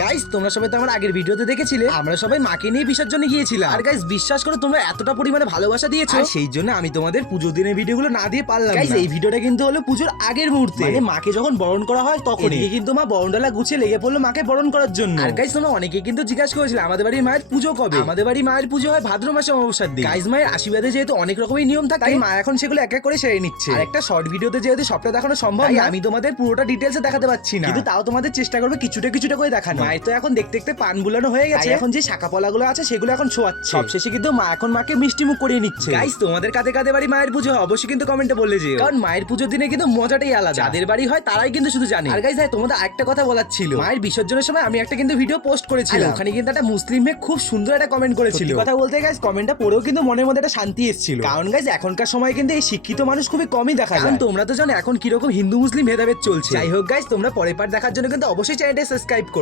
Guys তোমরা সবাই তো আমার আগের ভিডিওতে দেখেছিলে। আমরা সবাই মাকে নিয়ে বিসর্জনে গিয়েছিলাম। আর গাইস বিশ্বাস করো তোমরা এতটা পরিমাণে ভালোবাসা দিয়েছ। আর সেই জন্য আমি তোমাদের পুজো দিনের ভিডিওগুলো না দিয়ে পারলাম গাইস এই ভিডিওটা কিন্তু হলো পুজোর আগের মুহূর্তে। মানে মাকে যখন বরণ করা হয় তখন কিন্তু মা বরণডালা গুছিয়ে লেগে পড়ল মাকে বরণ করার জন্য। আর গাইস তোমরা অনেকে কিন্তু জিজ্ঞাসা করেছিলে আমাদের বাড়ির মায়ের পুজো কবে? আমাদের বাড়ির মায়ের পুজো হয় ভাদ্র মাসে অমাবস্যার দিন। গাইস মায়ের আশীর্বাদে যেহেতু অনেক রকমের নিয়ম থাকে তাই মা এখন সেগুলো এক এক করে সেরে নিচ্ছে। আর একটা শর্ট ভিডিওতে যেহেতু সবটা দেখানো সম্ভব আমি তোমাদের পুরোটা ডিটেলসে দেখাতে পাচ্ছি না। কিন্তু তাও তোমাদের চেষ্টা করবে কিছুটা কিছুটা করে দেখানো মায়ের তো এখন দেখতে দেখতে পান বুলানো হয়ে গেছে। এখন যে শাখা পলাগুলো আছে সেগুলো এখন ছোঁয়াচ্ছে সবশেষে কিন্তু মা এখন মাকে মিষ্টি মুখ করিয়ে নিচ্ছে। গাইস তোমাদের কাতে কাতে বাড়ি মায়ের পুজো হয় অবশ্যই কিন্তু কমেন্টে বললে যে কারণ মায়ের পুজোর দিনে কিন্তু মজাটাই আলাদা। যাদের বাড়ি হয় তারাই কিন্তু শুধু জানে। আর গাইস তোমাদের একটা কথা বলার ছিল। মায়ের বিসর্জনের সময় আমি একটা কিন্তু ভিডিও পোস্ট করেছিলাম। ওখানে কিন্তু একটা মুসলিম মেয়ে খুব সুন্দর একটা কমেন্ট করেছিল। কথা বলতে গাইস কমেন্টটা পড়েও কিন্তু মনের মধ্যে একটা শান্তি এসেছিল। কারণ গাইস এখনকার সময় কিন্তু এই শিক্ষিত মানুষ খুবই কমই দেখা যায়। কারণ তোমরা তো জানো এখন কীরকম হিন্দু মুসলিম ভেদাভেদ চলছে। যাই হোক গাইস তোমরা পরের পার দেখার জন্য কিন্তু অবশ্যই চ্যানেলটা সাবস্ক্রাইব করো।